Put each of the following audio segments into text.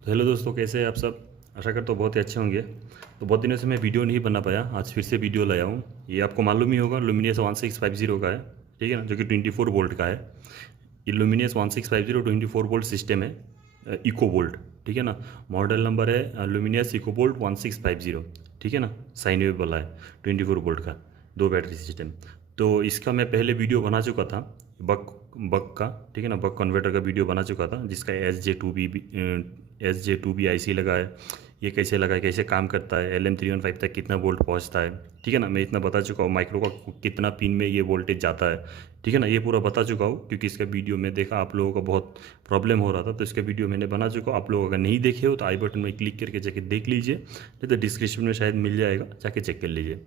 तो हेलो दोस्तों, कैसे हैं आप सब। आशा करता हूँ बहुत ही अच्छे होंगे। तो बहुत दिनों से मैं वीडियो नहीं बना पाया, आज फिर से वीडियो लाया हूँ। ये आपको मालूम ही होगा, लुमिनियस 1650 का है, ठीक है ना, जो कि 24 वोल्ट का है। ये लुमिनियस 1650 24 वोल्ट सिस्टम है, इको वोल्ट, ठीक है ना। मॉडल नंबर है लुमिनियस इको वोल्ट 1650, ठीक है ना। साइन वेव वाला है, 24 वोल्ट का, 2 बैटरी सिस्टम। तो इसका मैं पहले वीडियो बना चुका था, बक बक का, ठीक है ना, बक कन्वर्टर का वीडियो बना चुका था, जिसका S J two B I C लगा है। ये कैसे लगा है, कैसे काम करता है, LM315 तक कितना वोल्ट पहुंचता है, ठीक है ना। मैं इतना बता चुका हूँ, माइक्रो का कितना पिन में ये वोल्टेज जाता है, ठीक है ना। ये पूरा बता चुका हूँ, क्योंकि इसका वीडियो में देखा आप लोगों का बहुत प्रॉब्लम हो रहा था, तो इसका वीडियो मैंने बना चुका हूँ। आप लोग अगर नहीं देखे हो तो आई बटन में क्लिक करके जाके देख लीजिए, नहीं तो डिस्क्रिप्शन में शायद मिल जाएगा, जाके चेक कर लीजिए।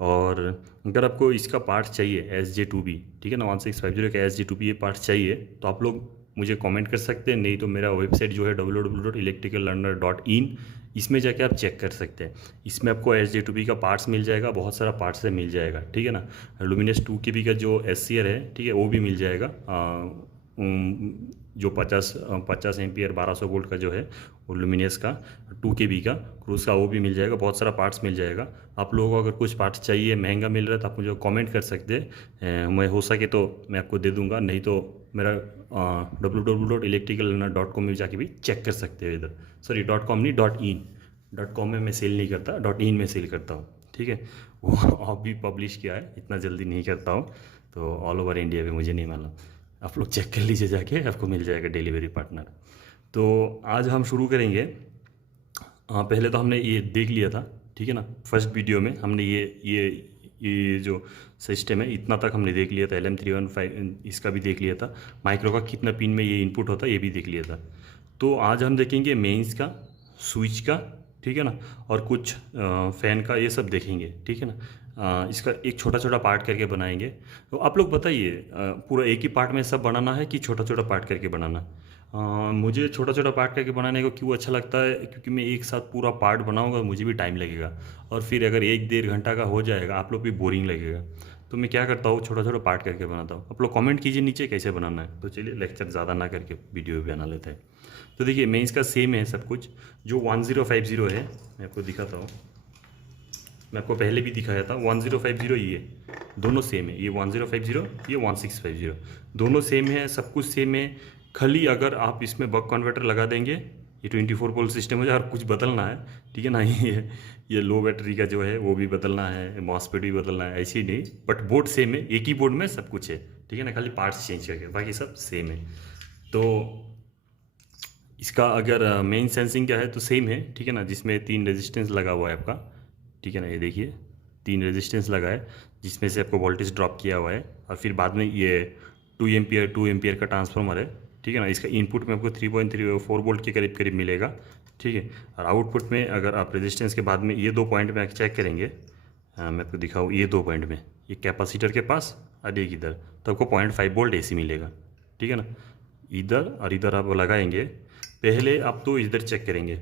और अगर आपको इसका पार्ट चाहिए SJ2B, ठीक है ना, 1650 का SJ2B ये पार्ट चाहिए, तो आप लोग मुझे कमेंट कर सकते हैं, नहीं तो मेरा वेबसाइट जो है www.electricallearner.in, इसमें जाके आप चेक कर सकते हैं। इसमें आपको SJ2B का पार्ट्स मिल जाएगा, बहुत सारा पार्ट्स से मिल जाएगा, ठीक है ना। लुमिनस 2KB का जो SCR है, ठीक है, वो भी मिल जाएगा। जो 50 एम्पियर 1200 वोल्ट का जो है, वो लुमिनियस का 2KB का क्रूज का, वो भी मिल जाएगा। बहुत सारा पार्ट्स मिल जाएगा। आप लोगों को अगर कुछ पार्ट्स चाहिए, महंगा मिल रहा है, तो आप मुझे कमेंट कर सकते हैं। मैं हो सके तो मैं आपको दे दूंगा, नहीं तो मेरा www.electricallearner.com में जाके भी चेक कर सकते हो। इधर सॉरी, .com नहीं, .in, .com में मैं सेल नहीं करता, .in में सेल करता हूँ, ठीक है। वो अब भी पब्लिश किया है, इतना जल्दी नहीं करता हूँ, तो ऑल ओवर इंडिया में मुझे नहीं मालूम। आप लोग चेक कर लीजिए जाके, आपको मिल जाएगा डिलीवरी पार्टनर। तो आज हम शुरू करेंगे। पहले तो हमने ये देख लिया था, ठीक है ना, फर्स्ट वीडियो में हमने ये जो सिस्टम है, इतना तक हमने देख लिया था। LM315 इसका भी देख लिया था, माइक्रो का कितना पिन में ये इनपुट होता है ये भी देख लिया था। तो आज हम देखेंगे मेंस का, स्विच का, ठीक है ना, और कुछ फ़ैन का, ये सब देखेंगे, ठीक है ना। इसका एक छोटा छोटा पार्ट करके बनाएंगे। तो आप लोग बताइए, पूरा एक ही पार्ट में सब बनाना है कि छोटा छोटा पार्ट करके बनाना। मुझे छोटा छोटा पार्ट करके बनाने को क्यों अच्छा लगता है, क्योंकि मैं एक साथ पूरा पार्ट बनाऊंगा, मुझे भी टाइम लगेगा, और फिर अगर 1-1.5 घंटा का हो जाएगा, आप लोग भी बोरिंग लगेगा। तो मैं क्या करता हूँ, छोटा छोटा पार्ट करके बनाता हूँ। आप लोग कमेंट कीजिए नीचे कैसे बनाना है। तो चलिए, लेक्चर ज़्यादा ना करके वीडियो भी बना लेते हैं। तो देखिए, मैं इसका सेम है सब कुछ। जो 1050 है, मैं आपको दिखाता हूँ। मैं आपको पहले भी दिखाया था 1050, ये दोनों सेम है। ये 1050, ये 1650, दोनों सेम है, सब कुछ सेम है। खाली अगर आप इसमें बक कन्वर्टर लगा देंगे, ये 24 वोल्ट सिस्टम हो जाए, और कुछ बदलना है, ठीक है ना। ये लो बैटरी का जो है वो भी बदलना है, मॉसफेट भी बदलना है, ऐसे ही नहीं, बट बोर्ड सेम है, एक ही बोर्ड में सब कुछ है, ठीक है ना। खाली पार्ट्स चेंज करके, बाकी सब सेम है। तो इसका अगर मेन सेंसिंग क्या है, तो सेम है, ठीक है ना, जिसमें 3 रेजिस्टेंस लगा हुआ है आपका, ठीक है ना। ये देखिए, 3 रेजिस्टेंस लगा है, जिसमें से आपको वोल्टेज ड्रॉप किया हुआ है। और फिर बाद में ये 2 एम्पियर का ट्रांसफार्मर है, ठीक है ना। इसका इनपुट में आपको 3.34 वोल्ट के करीब करीब मिलेगा, ठीक है। और आउटपुट में अगर आप रेजिस्टेंस के बाद में ये 2 पॉइंट में चेक करेंगे, मैं आपको दिखाऊँ, ये 2 पॉइंट में, ये कैपेसिटर के पास और एक इधर, तो आपको 0.5 वोल्ट AC मिलेगा, ठीक है ना। इधर और इधर आप लगाएंगे। पहले आप तो इधर चेक करेंगे,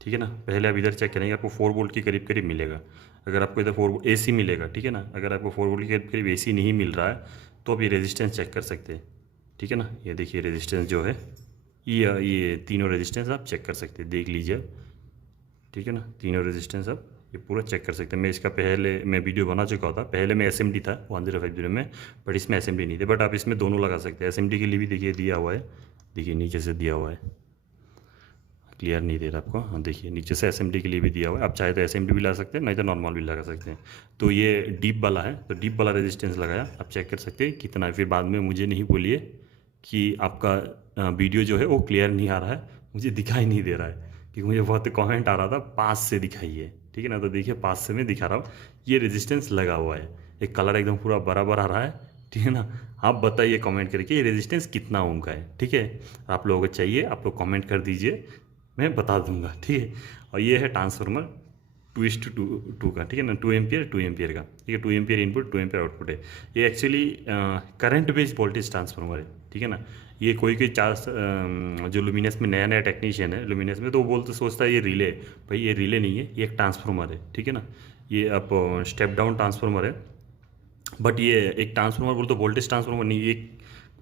ठीक है ना, पहले आप इधर चेक करेंगे, आपको 4 वोल्ट के करीब करीब मिलेगा। अगर आपको इधर 4 AC मिलेगा, ठीक है ना। अगर आपको 4 वोल्ट के करीब करीब AC नहीं मिल रहा है, तो आप ये रेजिस्टेंस चेक कर सकते हैं, ठीक है ना। ये देखिए रेजिस्टेंस जो है, ये तीनों रेजिस्टेंस आप चेक कर सकते हैं, देख लीजिए, ठीक है ना। तीनों रेजिस्टेंस आप ये पूरा चेक कर सकते हैं। मैं इसका पहले मैं वीडियो बना चुका था, पहले में SMD था 1050 में, बट इसमें SMD नहीं थे। बट आप इसमें दोनों लगा सकते हैं। SMD के लिए भी देखिए दिया हुआ है, देखिए नीचे से दिया हुआ है, क्लियर नहीं दे रहा आपको, हाँ देखिए नीचे से SMD के लिए भी दिया हुआ है। आप चाहे तो SMD भी लगा सकते हैं, नहीं तो नॉर्मल भी लगा सकते हैं। तो ये डीप वाला है, तो डीप वाला रेजिस्टेंस लगाया, आप चेक कर सकते हैं कितना है। फिर बाद में मुझे नहीं बोलिए कि आपका वीडियो जो है वो क्लियर नहीं आ रहा है, मुझे दिखाई नहीं दे रहा है, क्योंकि मुझे बहुत कमेंट आ रहा था पास से दिखाइए, ठीक है ना। तो देखिए पास से मैं दिखा रहा हूँ, ये रेजिस्टेंस लगा हुआ है, एक कलर एकदम पूरा बराबर आ रहा है, ठीक है ना। आप बताइए कमेंट करके ये रेजिस्टेंस कितना ओम का है, ठीक है। आप लोगों को चाहिए, आप लोग कमेंट कर दीजिए, मैं बता दूंगा, ठीक है। और ये है ट्रांसफार्मर 2:2 का, ठीक है ना, 2 एम्पियर का, ठीक है। 2 एम्पियर इनपुट, 2 एम्पियर आउटपुट है। ये actually current based voltage transformer है, ठीक है ना। ये कोई कोई जो लुमिनस में नया नया टेक्नीशियन है लुमिनस में, तो वो बोलते सोचता है ये रिले, भाई ये रिले नहीं है, ये एक ट्रांसफार्मर है, ठीक है ना। ये आप स्टेप डाउन ट्रांसफार्मर है, बट ये एक ट्रांसफार्मर बोलते वोल्टेज ट्रांसफार्मर नहीं, एक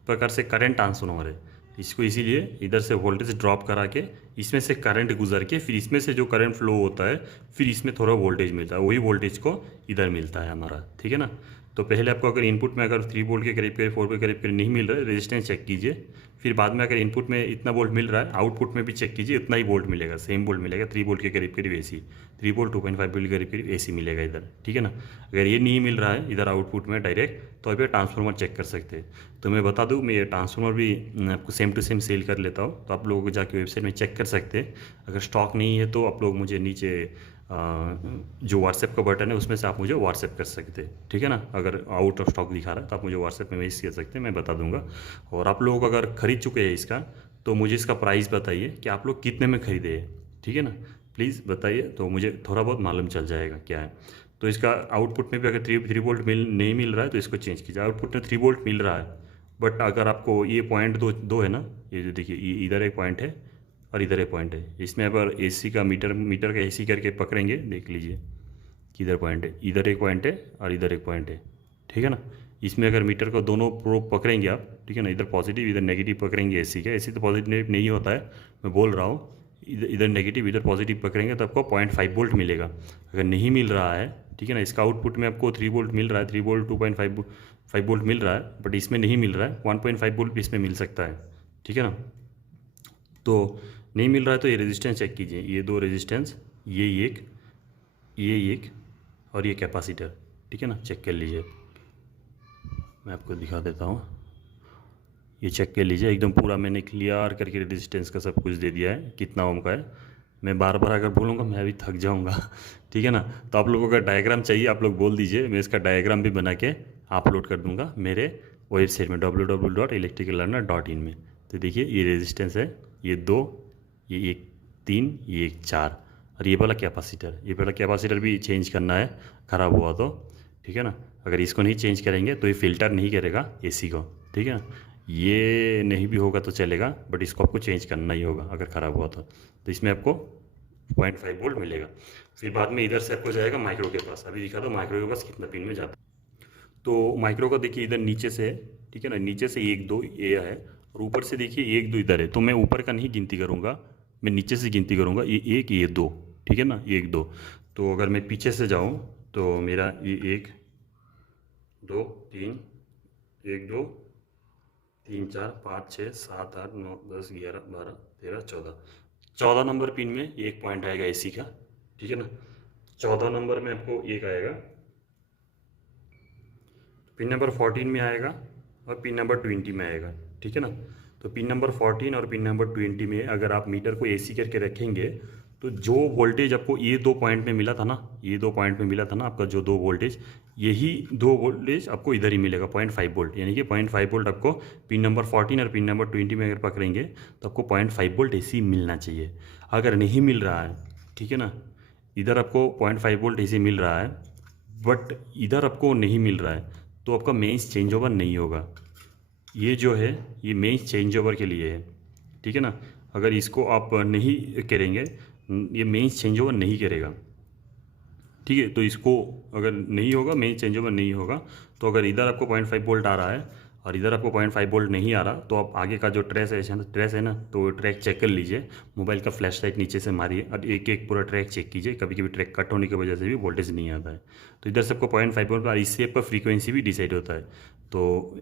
प्रकार से करंट ट्रांसफार्मर है। इसको इसीलिए इधर से वोल्टेज ड्रॉप करा के इसमें से करंट गुजर के फिर इसमें से जो करंट फ्लो होता है फिर इसमें थोड़ा वोल्टेज मिलता है, वही वोल्टेज को इधर मिलता है हमारा, ठीक है ना। तो पहले आपको अगर इनपुट में अगर 3 वोल्ट के करीब करीब 4 के करीब करीब नहीं मिल रहा है, रेजिस्टेंस चेक कीजिए। फिर बाद में अगर इनपुट में इतना वोल्ट मिल रहा है, आउटपुट में भी चेक कीजिए, इतना ही वोल्ट मिलेगा, सेम वोल्ट मिलेगा, 3 वोल्ट के करीब करीब एसी, 3 वोल्ट 2.5 वोल्ट के करीब करीब एसी मिलेगा इधर, ठीक है ना। अगर ये नहीं मिल रहा है इधर आउटपुट में डायरेक्ट, तो अभी ट्रांसफार्मर चेक कर सकते हैं। तो मैं बता दूँ, मैं ये ट्रांसफार्मर भी आपको सेम टू सेम सेल कर लेता हूँ, तो आप लोग जाके वेबसाइट में चेक कर सकते हैं। अगर स्टॉक नहीं है तो आप लोग मुझे नीचे जो व्हाट्सएप का बटन है उसमें से आप मुझे व्हाट्सएप कर सकते हैं, ठीक है ना। अगर आउट ऑफ स्टॉक दिखा रहा है तो आप मुझे व्हाट्सएप में मैसेज कर सकते हैं, मैं बता दूंगा। और आप लोग अगर खरीद चुके हैं इसका, तो मुझे इसका प्राइस बताइए कि आप लोग कितने में खरीदे हैं, ठीक है ना। प्लीज़ बताइए, तो मुझे थोड़ा बहुत मालूम चल जाएगा क्या है। तो इसका आउटपुट में भी अगर थ्री वोल्ट नहीं मिल रहा है तो इसको चेंज कीजिए। आउटपुट में 3 वोल्ट मिल रहा है, बट अगर आपको ये पॉइंट दो है ना, ये जो देखिए इधर एक पॉइंट है और इधर एक पॉइंट है, इसमें अगर एसी का मीटर का एसी करके पकड़ेंगे, देख लीजिए किधर पॉइंट है, इधर एक पॉइंट है और इधर एक पॉइंट है, ठीक है ना। इसमें अगर मीटर को दोनों प्रोब पकड़ेंगे आप, ठीक है ना, इधर पॉजिटिव इधर नेगेटिव पकड़ेंगे एसी का, एसी तो पॉजिटिव नहीं होता है, मैं बोल रहा हूँ, इधर नेगेटिव इधर पॉजिटिव पकड़ेंगे तो आपको 0.5 वोल्ट मिलेगा। अगर नहीं मिल रहा है, ठीक है ना, इसका आउटपुट में आपको 3 वोल्ट मिल रहा है, 3 वोल्ट 2.5 वोल्ट मिल रहा है, बट इसमें नहीं मिल रहा है, 1.5 वोल्ट भी इसमें मिल सकता है, ठीक है ना। तो नहीं मिल रहा है तो ये रेजिस्टेंस चेक कीजिए, ये 2 रेजिस्टेंस, ये एक और ये कैपेसिटर, ठीक है ना, चेक कर लीजिए। मैं आपको दिखा देता हूँ, ये चेक कर लीजिए, एकदम पूरा मैंने क्लियर करके रेजिस्टेंस का सब कुछ दे दिया है, कितना ओम का है। मैं बार बार अगर बोलूँगा मैं अभी थक जाऊँगा, ठीक है ना। तो आप लोगों का डायग्राम चाहिए, आप लोग बोल दीजिए, मैं इसका डायग्राम भी बना के अपलोड कर दूँगा मेरे वेबसाइट में www.electricallearner.in में। तो देखिए ये रेजिस्टेंस है, ये 2, ये 1 3, ये 1 4, और ये वाला कैपेसिटर भी चेंज करना है ख़राब हुआ तो, ठीक है ना। अगर इसको नहीं चेंज करेंगे तो ये फ़िल्टर नहीं करेगा एसी को, ठीक है ना। ये नहीं भी होगा तो चलेगा, बट इसको आपको चेंज करना ही होगा अगर ख़राब हुआ तो इसमें आपको 0.5 वोल्ट मिलेगा। फिर बाद में इधर से आपको जाएगा माइक्रो के पास, अभी दिखा दो माइक्रो के पास कितना पिन में जाता है। तो माइक्रो का देखिए इधर नीचे से है, ठीक है ना, नीचे से 1 2 ये है, और ऊपर से देखिए 1 2 इधर है। तो मैं ऊपर का नहीं गिनती करूँगा, मैं नीचे से गिनती करूँगा, ये 1 ये 2, ठीक है ना, 1 2। तो अगर मैं पीछे से जाऊँ तो मेरा ये 1 2 3, 1 2 3 4 5 6 7 8 9 10 11 12 13 14 नंबर पिन में एक पॉइंट आएगा एसी का, ठीक है ना। 14 नंबर में आपको एक आएगा, पिन नंबर 14 में आएगा और पिन नंबर 20 में आएगा, ठीक है ना। तो पिन नंबर 14 और पिन नंबर 20 में अगर आप मीटर को एसी करके रखेंगे तो जो वोल्टेज आपको ये 2 पॉइंट में मिला था ना, ये 2 पॉइंट में मिला था ना आपका जो 2 वोल्टेज, यही 2 वोल्टेज आपको इधर ही मिलेगा 0.5 वोल्ट, यानी कि 0.5 वोल्ट आपको पिन नंबर 14 और पिन नंबर 20 में अगर पकड़ेंगे तो आपको 0.5 वोल्ट एसी मिलना चाहिए। अगर नहीं मिल रहा है, ठीक है ना, इधर आपको 0.5 वोल्ट एसी मिल रहा है बट इधर आपको नहीं मिल रहा है, तो आपका मेंस चेंज ओवर नहीं होगा। ये जो है ये मेंस चेंज ओवर के लिए है, ठीक है ना। अगर इसको आप नहीं करेंगे, ये मेंस चेंज ओवर नहीं करेगा, ठीक है। तो इसको अगर नहीं होगा, मेंस चेंज ओवर नहीं होगा, तो अगर इधर आपको 0.5 वोल्ट आ रहा है और इधर आपको 0.5 वोल्ट नहीं आ रहा, तो आप आगे का जो ट्रेस है ना, तो ट्रैक चेक कर लीजिए, मोबाइल का फ्लैश लाइट नीचे से मारिए और एक एक पूरा ट्रैक चेक कीजिए। कभी कभी ट्रैक कट होने की वजह से भी वोल्टेज नहीं आता है। तो इधर से आपको 0.5 वोल्ट, और इससे आपका फ्रीक्वेंसी भी डिसाइड होता है, तो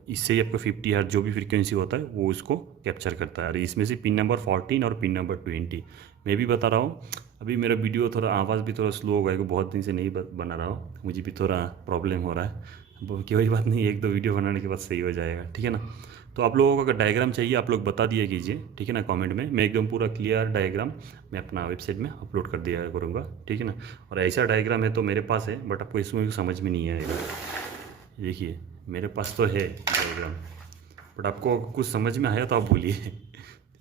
इससे ही आपको 50 हर्ट्ज जो भी फ्रीक्वेंसी होता है वो उसको कैप्चर करता है। और इसमें से पिन नंबर 14 और पिन नंबर 20 मैं भी बता रहा हूँ। अभी मेरा वीडियो थोड़ा आवाज़ भी थोड़ा स्लो हो गया, बहुत दिन से नहीं बना रहा हूँ, मुझे भी थोड़ा प्रॉब्लम हो रहा है, कोई बात नहीं, 1 2 वीडियो बनाने के बाद सही हो जाएगा, ठीक है ना। तो आप लोगों को अगर डायग्राम चाहिए आप लोग बता दिया कीजिए, ठीक है ना, कमेंट में। मैं एकदम पूरा क्लियर डायग्राम मैं अपना वेबसाइट में अपलोड कर दिया करूँगा, ठीक है ना। और ऐसा डायग्राम है तो मेरे पास है, बट आपको इसमें समझ में नहीं आएगा। देखिए मेरे पास तो है डायग्राम, बट आपको कुछ समझ में आया तो आप बोलिए।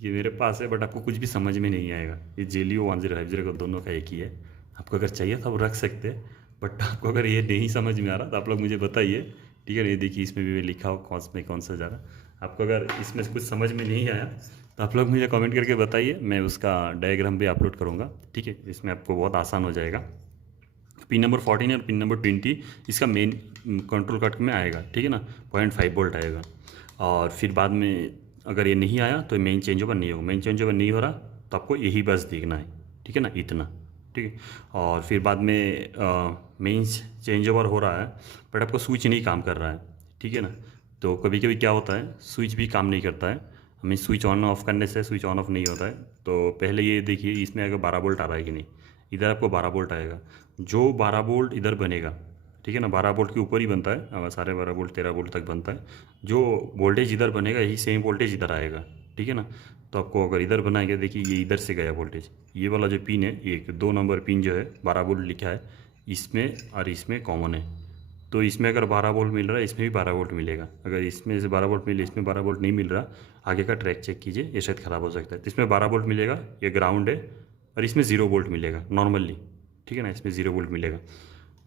ये मेरे पास है बट आपको कुछ भी समझ में नहीं आएगा। ये JLO 1050 का दोनों का एक ही है, आपको अगर चाहिए तो आप रख सकते हैं, बट आपको अगर ये नहीं समझ में आ रहा तो आप लोग मुझे बताइए, ठीक है। ये देखिए इसमें भी लिखा हो कौन सा जा रहा। आपको अगर इसमें कुछ समझ में नहीं आया तो आप लोग मुझे कमेंट करके बताइए, मैं उसका डायग्राम भी अपलोड करूँगा, ठीक है। इसमें आपको बहुत आसान हो जाएगा। पिन नंबर 14 और पिन नंबर 20 इसका मेन कंट्रोल कट में आएगा, ठीक है ना, 0.5 वोल्ट आएगा। और फिर बाद में अगर ये नहीं आया तो मेन चेंज ओवर नहीं होगा। मेन चेंज ओवर नहीं हो रहा तो आपको यही बस देखना है, ठीक है ना, इतना, ठीक है। और फिर बाद में मेंस चेंज ओवर हो रहा है बट आपको स्विच नहीं काम कर रहा है, ठीक है ना। तो कभी कभी क्या होता है, स्विच भी काम नहीं करता है, हमें स्विच ऑन ऑफ करने से स्विच ऑन ऑफ नहीं होता है। तो पहले ये देखिए इसमें अगर 12 वोल्ट आ रहा है कि नहीं, इधर आपको 12 वोल्ट आएगा, जो 12 वोल्ट इधर बनेगा, ठीक है ना, 12 वोल्ट के ऊपर ही बनता है, सारे 12 वोल्ट 13 वोल्ट तक बनता है, जो वोल्टेज इधर बनेगा यही सेम वोल्टेज इधर आएगा, ठीक है ना। तो आपको अगर इधर बनाएंगे, देखिए ये इधर से गया वोल्टेज, ये वाला जो पिन है, एक 2 नंबर पिन जो है 12 वोल्ट लिखा है, इसमें और इसमें कॉमन है। तो इसमें अगर 12 वोल्ट मिल रहा है, इसमें भी 12 वोल्ट मिलेगा। अगर इसमें से 12 वोल्ट मिले, इसमें 12 वोल्ट नहीं मिल रहा, आगे का ट्रैक चेक कीजिए, ये शायद ख़राब हो सकता है। तो इसमें 12 वोल्ट मिलेगा, ये ग्राउंड है, और इसमें 0 वोल्ट मिलेगा नॉर्मली, ठीक है ना, इसमें 0 वोल्ट मिलेगा।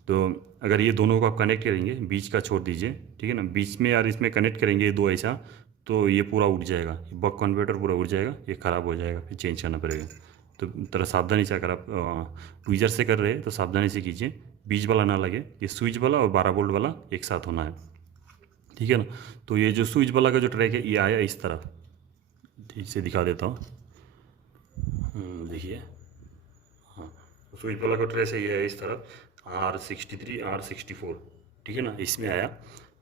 तो अगर ये दोनों को आप कनेक्ट करेंगे, बीच का छोड़ दीजिए, ठीक है ना, बीच में यार इसमें कनेक्ट करेंगे ये दो ऐसा, तो ये पूरा उठ जाएगा, बक कन्वर्टर पूरा उठ जाएगा, ये ख़राब हो जाएगा, फिर चेंज करना पड़ेगा। तो थोड़ा सावधानी से, अगर आप ट्वीजर से कर रहे हैं तो सावधानी से कीजिए, बीच वाला ना लगे, ये स्विच वाला और 12 वोल्ट वाला एक साथ होना है, ठीक है ना। तो ये जो स्विच वाला का जो ट्रैक है ये आया इस तरह, ठीक से दिखा देता हूँ, देखिए, हाँ, स्विच वाला का ट्रेस है, ये है इस तरफ, R63 R64, ठीक है ना, इसमें आया,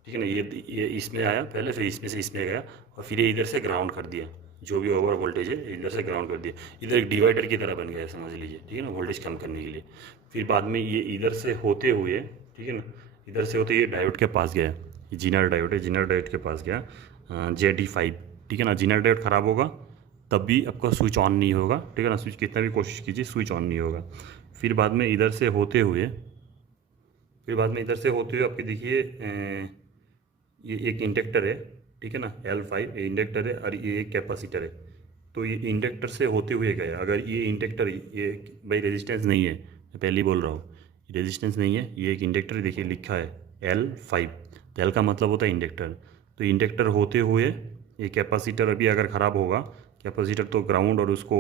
ठीक है ना, ये इसमें आया पहले, फिर इसमें से इसमें गया, और फिर ये इधर से ग्राउंड कर दिया, जो भी ओवर वोल्टेज है इधर से ग्राउंड कर दिया, इधर एक डिवाइडर की तरह बन गया है, समझ लीजिए, ठीक है ना, वोल्टेज कम करने के लिए। फिर बाद में ये इधर से होते हुए, ठीक है ना, इधर से होते ये डायोड के पास गया, ये जीनर डायोड है, जीनर डायोड के पास गया, JD5, ठीक है ना। जीनर डायोड ख़राब होगा तब भी आपका स्विच ऑन नहीं होगा, ठीक है ना, स्विच कितना भी कोशिश कीजिए स्विच ऑन नहीं होगा। फिर बाद में इधर से होते हुए, आपके देखिए ये एक इंडक्टर है, ठीक है ना, L5 ये इंडक्टर है, और ये एक कैपेसिटर है। तो ये इंडक्टर से होते हुए गया, अगर ये इंडक्टर, ये भाई रेजिस्टेंस नहीं है, मैं पहले ही बोल रहा हूँ, रेजिस्टेंस नहीं है, ये एक इंडक्टर, देखिए लिखा है L5, तो L का मतलब होता है इंडक्टर। तो इंडक्टर होते हुए ये कैपेसिटर अभी अगर ख़राब होगा, कैपेसिटर तो ग्राउंड और उसको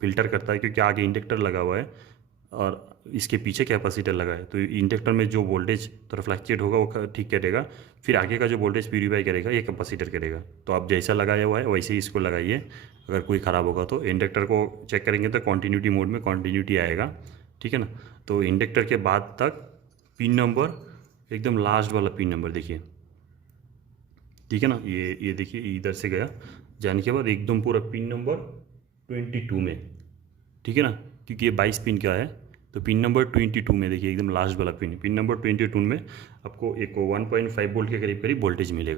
फिल्टर करता है, क्योंकि आगे इंडक्टर लगा हुआ है और इसके पीछे कैपेसिटर लगा है, तो इंडक्टर में जो वोल्टेज थोड़ा फ्लक्चुएट होगा वो ठीक करेगा, फिर आगे का जो वोल्टेज प्यूरीफाई करेगा ये कैपेसिटर करेगा। तो आप जैसा लगाया हुआ है वैसे ही इसको लगाइए, अगर कोई ख़राब होगा तो इंडक्टर को चेक करेंगे तो कॉन्टीन्यूटी मोड में कॉन्टीन्यूटी आएगा, ठीक है ना। तो इंडक्टर के बाद तक पिन नंबर एकदम लास्ट वाला पिन नंबर देखिए, ठीक है ना, ये देखिए इधर से गया, जाने के बाद एकदम पूरा पिन नंबर 22 में, ठीक है ना, क्योंकि ये 22 पिन का है, तो पिन नंबर 22 में देखिए एकदम लास्ट वाला पिन नंबर 22 में आपको एक 1.5 वोल्ट के करीब वोल्टेज मिलेगा।